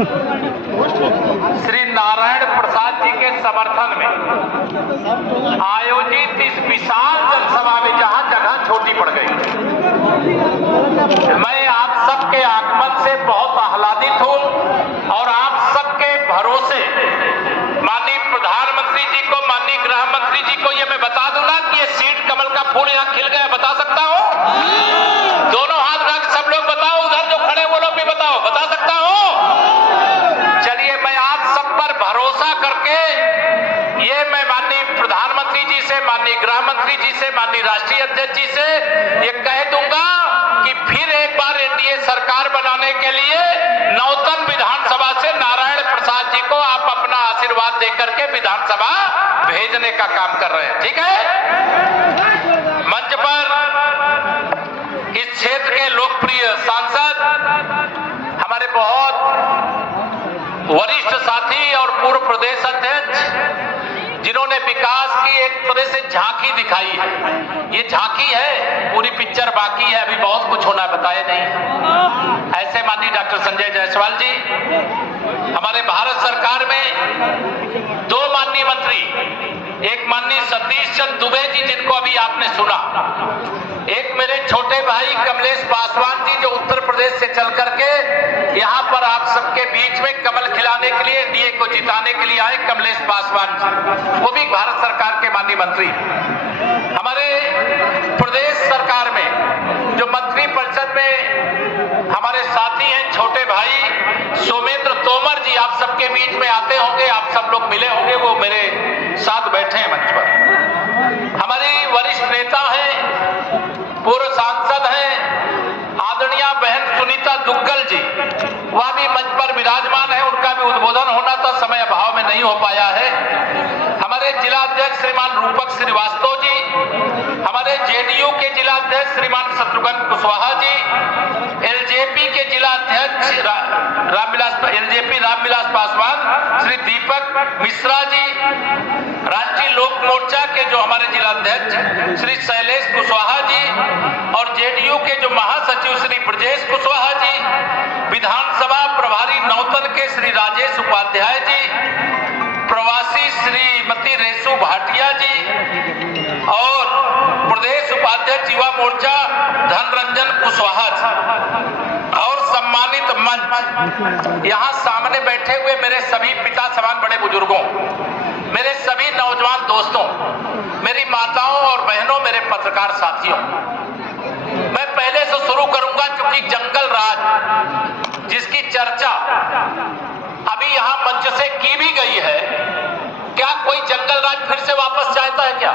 श्री नारायण प्रसाद जी के समर्थन में आयोजित इस विशाल जनसभा में जहां जगह छोटी पड़ गई, मैं आप सबके आगमन से बहुत आह्लादित हूं और आप सबके भरोसे माननीय प्रधानमंत्री जी को, माननीय गृह मंत्री जी को ये मैं बता दूं ना कि ये सीट कमल का फूल यहां खिल गया, बता सकता हूं? दोनों हाथ रख सब लोग बताओ, उधर जो खड़े वो लोग भी बताओ, बता सकता हूं? चलिए, मैं आप सब पर भरोसा करके ये मैं माननीय प्रधानमंत्री जी से, माननीय गृह मंत्री जी से, माननीय राष्ट्रीय अध्यक्ष जी से ये कह दूंगा कि फिर एक बार एनडीए सरकार बनाने के लिए नौतन विधानसभा से नारायण प्रसाद जी को आप अपना आशीर्वाद देकर के विधानसभा भेजने का काम कर रहे हैं। ठीक है? मंच पर इस क्षेत्र के लोकप्रिय सांसद, हमारे बहुत वरिष्ठ साथी और पूर्व प्रदेश अध्यक्ष, जिन्होंने विकास की एक तरह से झांकी दिखाई है, ये झांकी है, पूरी पिक्चर बाकी है, अभी बहुत कुछ होना बताए नहीं। ऐसे माननीय डॉक्टर संजय जायसवाल जी, हमारे भारत सरकार में दो माननीय मंत्री, एक माननीय सतीश चंद्र दुबे जी जिनको अभी आपने सुना, एक मेरे छोटे भाई कमलेश पासवान जी जो उत्तर प्रदेश से चल करके यहाँ पर आप सबके बीच में कमल खिलाने के लिए, एनडीए को जिताने के लिए आए, कमलेश पासवान जी, वो भी भारत सरकार के माननीय मंत्री। हमारे प्रदेश सरकार में जो मंत्री परिषद में हमारे साथी हैं, छोटे भाई सोमेंद्र तोमर जी, आप सबके बीच में आते होंगे, आप सब लोग मिले होंगे, वो मेरे साथ बैठे हैं मंच पर। हमारी वरिष्ठ नेता हैं, पूर्व सांसद हैं, आदरणीय बहन सुनीता दुग्गल जी, वह भी मंच पर विराजमान है, उनका भी उद्बोधन होना था, समय अभाव में नहीं हो पाया है। हमारे जिला अध्यक्ष श्रीमान रूपक श्रीवास्तव जी, हमारे जेडीयू के जिला अध्यक्ष श्रीमान शत्रुघ्न कुशवाहा जी, एलजेपी के जिला अध्यक्ष एलजेपी रामविलास पासवान, श्री दीपक मिश्रा जी, राष्ट्रीय लोक मोर्चा के जो हमारे जिला अध्यक्ष श्री शैलेश कुशवाहा जी, और जेडीयू के जो महासचिव श्री ब्रजेश कुशवाहा जी, विधानसभा प्रभारी नौतन के श्री राजेश उपाध्याय जी, प्रवासी श्रीमती रेशु भाटिया जी, और प्रदेश उपाध्यक्ष युवा मोर्चा धनरंजन कुशवाहा जी, और सम्मानित मंच, यहाँ सामने बैठे हुए मेरे सभी पिता समान बड़े बुजुर्गों, मेरे सभी नौजवान दोस्तों, मेरी माताओं और बहनों, मेरे पत्रकार साथियों, मैं पहले से शुरू करूंगा क्योंकि जंगल राज जिसकी चर्चा अभी यहां मंच से की भी गई है, क्या कोई जंगल राज फिर से वापस चाहता है क्या?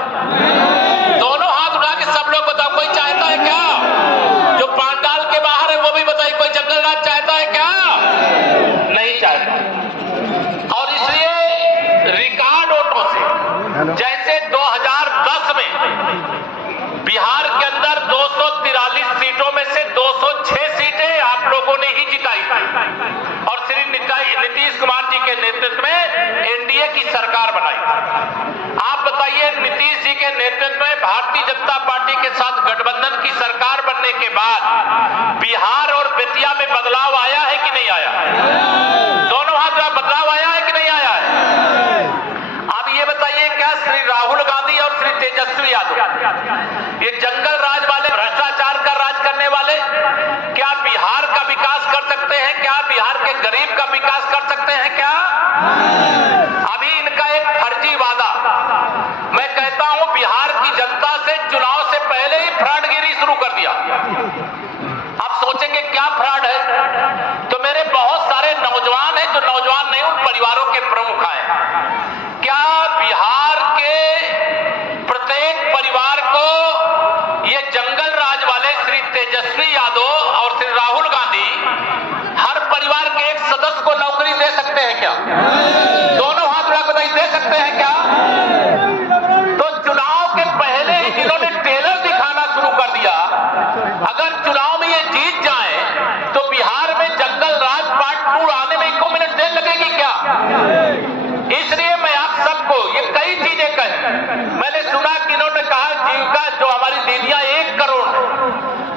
दोनों हाथ उठा के सब लोग बताओ, कोई चाहता है क्या? जो पांडाल के बाहर है वो भी बताइए, कोई जंगल राज चाहता है क्या? नहीं चाहता। और इसलिए रिकॉर्ड वोटों से, जैसे 2010 में बिहार के अंदर 243 सीटों में से 206 सीटें आप लोगों ने ही जिताई और श्री नीतीश कुमार जी के नेतृत्व में एनडीए की सरकार बनाई। आप बताइए, नीतीश जी के नेतृत्व में भारतीय जनता पार्टी के साथ गठबंधन की सरकार बनने के बाद बिहार और बेतिया में बदलाव आया है कि नहीं आया? दोनों हाथ में बदलाव आया है कि नहीं आया है? अब ये बताइए, क्या श्री राहुल गांधी और श्री तेजस्वी यादव, ये जंगल राज वाले, भ्रष्टाचार का राज करने वाले, क्या बिहार का विकास कर सकते हैं? क्या बिहार के गरीब का विकास कर सकते हैं क्या? अभी इनका एक फर्जी वादा, मैं कहता हूं बिहार की जनता से चुनाव से पहले ही फ्रॉडगिरी शुरू कर दिया। आप सोचेंगे क्या फ्रॉड है? तो मेरे बहुत सारे नौजवान हैं, जो नौजवान नहीं उन परिवारों के प्रमुख हैं, क्या बिहार के प्रत्येक परिवार को ये जंगल राज वाले श्री तेजस्वी यादव और श्री राहुल गांधी हर परिवार के एक सदस्य को नौकरी दे सकते हैं क्या? दोनों हाथ उठा कर दे सकते हैं क्या? तो चुनाव के पहले ही जिन्होंने टेलर दिखाना शुरू कर दिया, अगर चुनाव में ये जीत जाए तो बिहार में जंगल राज पार्ट 2 आने में 1 मिनट देर लगेगी क्या? इसलिए मैं आप सबको ये कई चीजें कही। मैंने सुना कि इन्होंने कहा जीविका जो हमारी दीदियां 1 करोड़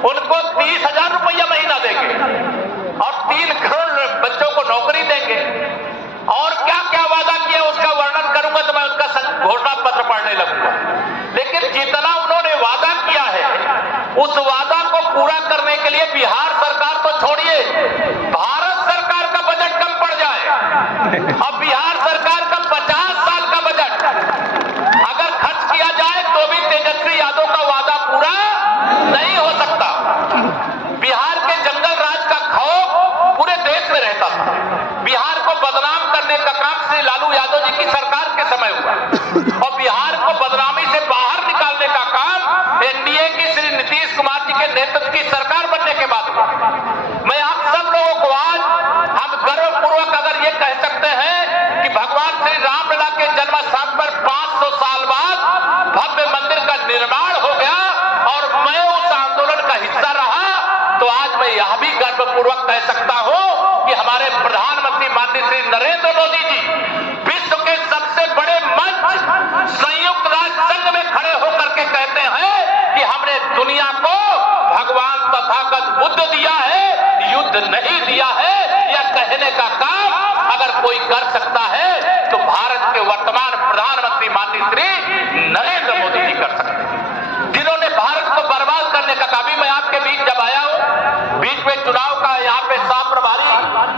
उनको 30,000 रुपया महीना देंगे और 3 करोड़ बच्चों को नौकरी देंगे। रहता था। बिहार को बदनाम करने का काम श्री लालू यादव जी की सरकार के समय हुआ और बिहार को बदनामी से बाहर निकालने का काम एनडीए की श्री नीतीश कुमार जी के नेतृत्व की सरकार बनने के बाद हुआ। मैं आप सब लोगों को आज हम गर्वपूर्वक अगर ये कह सकते हैं कि भगवान श्री रामलला के जन्म स्थान पर 500 साल बाद भव्य मंदिर का निर्माण हो गया और मैं उस आंदोलन का हिस्सा रहा, तो आज मैं यह भी गर्वपूर्वक कह सकता हूं कि हमारे प्रधानमंत्री माननीय श्री नरेंद्र मोदी जी विश्व के सबसे बड़े मंच संयुक्त राष्ट्र संघ में खड़े होकर के कहते हैं कि हमने दुनिया को भगवान तथागत बुद्ध दिया है, युद्ध नहीं दिया है। यह कहने का काम अगर कोई कर सकता है तो भारत के वर्तमान प्रधानमंत्री माननीय श्री नरेंद्र मोदी जी कर सकते हैं, जिन्होंने भारत को बर्बाद करने का काम। मैं आपके बीच जब आया हूं, बीच में चुनाव का यहाँ पे साफ प्रभारी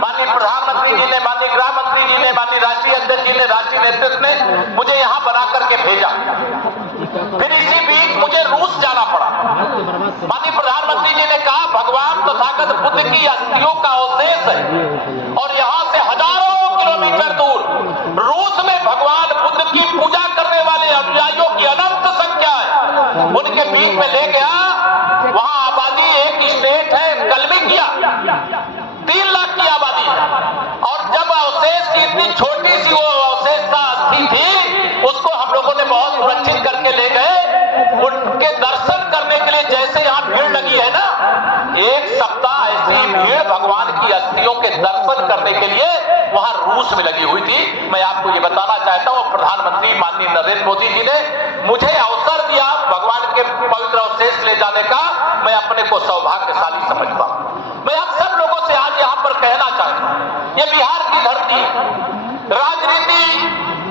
माननीय प्रधानमंत्री जी ने, माननीय गृह मंत्री जी ने, माननीय राष्ट्रीय अध्यक्ष जी ने, राष्ट्रीय नेतृत्व ने मुझे यहाँ बना करके भेजा। फिर इसी बीच मुझे रूस जाना पड़ा। माननीय प्रधानमंत्री जी ने कहा भगवान तथागत बुद्ध की अस्थियों का अवशेष है और यहाँ से हजारों किलोमीटर दूर रूस में भगवान बुद्ध की पूजा करने वाले अनुयायियों की अनंत संख्या है। उनके बीच में ले गया, वहां आबादी एक स्टेट है कलमिकिया, 3 लाख की आबादी है और जब अवशेष की इतनी छोटी सी वो अवशेष का अस्थि थी, उसको हम लोगों ने बहुत सुरक्षित करके ले गए। उनके दर्शन करने के लिए जैसे यहाँ भीड़ लगी है ना, 1 सप्ताह ऐसी भीड़ भगवान की अस्थियों के दर्शन करने के लिए वहां रूस में लगी हुई थी। मैं आपको ये बताना चाहता हूँ, प्रधानमंत्री माननीय नरेंद्र मोदी जी ने मुझे अवसर दिया भगवान के पवित्र अवशेष ले जाने का। मैं अपने को सौभाग्यशाली समझता हूँ। मैं आप सब लोगों से आज यहाँ पर कहना चाहता हूँ, ये बिहार की धरती है। राजनीति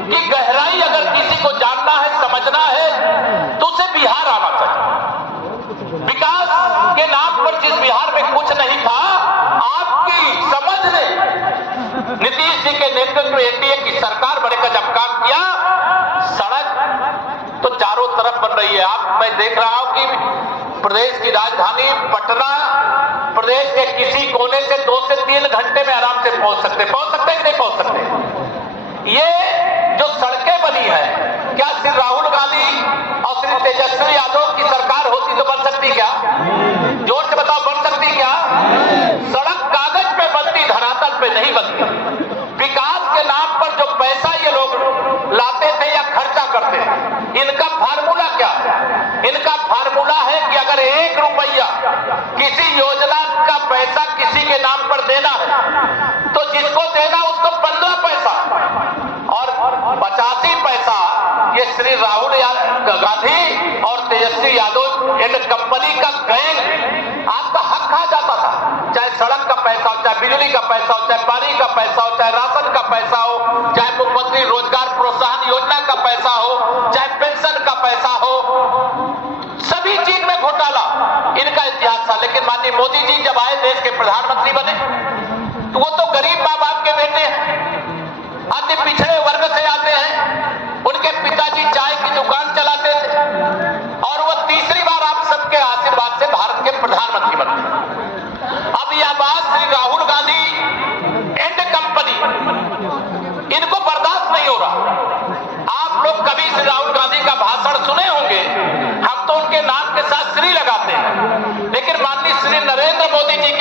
की गहराई अगर किसी को जानना है, समझना है, तो उसे बिहार आना चाहिए। विकास के नाम पर जिस बिहार में कुछ नहीं था, आपकी समझ ने नीतीश जी के नेतृत्व में एनडीए की सरकार बनकर जब काम किया, सड़क तो चारों तरफ बन रही है। आप मैं देख रहा हूं कि प्रदेश की राजधानी पटना प्रदेश के किसी कोने से 2 से 3 घंटे में आराम से पहुंच सकते कि नहीं पहुंच सकते। ये जो सड़कें बनी है, क्या श्री राहुल गांधी और श्री तेजस्वी यादव की सरकार होती तो बन सकती क्या? जोर से बताओ, बन सकती क्या? सड़क कागज पे बनती, धरातल पे नहीं बनती। विकास के नाम पर जो पैसा ये लोग लाते थे या खर्चा करते थे, इनका फार्मूला क्या है? इनका फार्मूला है कि अगर 1 रुपया किसी योजना का पैसा किसी के नाम पर देना है, तो जिसको देना उसको 15 पैसा और 85 पैसा ये श्री राहुल गांधी और तेजस्वी यादव एंड कंपनी का गैंग आपका हक खा जाता था। चाहे सड़क का पैसा हो, चाहे बिजली का पैसा हो, चाहे पानी का पैसा हो, चाहे राशन का पैसा हो, चाहे मुख्यमंत्री रोजगार प्रोत्साहन योजना का पैसा हो, चाहे पेंशन का पैसा हो, सभी चीज में घोटाला इनका इतिहास था। लेकिन माननीय मोदी जी जब आए, देश के प्रधानमंत्री बने, तो वो तो गरीब माँ बाप के बेटे हैं, अन्य पिछड़े वर्ग से आते हैं। उनके पिताजी चाय की दुकान चलाते थे और वो तीसरी बार आप सबके आशीर्वाद से भारत के प्रधानमंत्री बने। अब यह बात श्री राहुल गांधी एंड कंपनी, इनको बर्दाश्त नहीं हो रहा। आप लोग कभी श्री राहुल गांधी का भाषण सुने होंगे, हम तो उनके नाम के साथ श्री लगाते हैं, लेकिन माननीय श्री नरेंद्र मोदी जी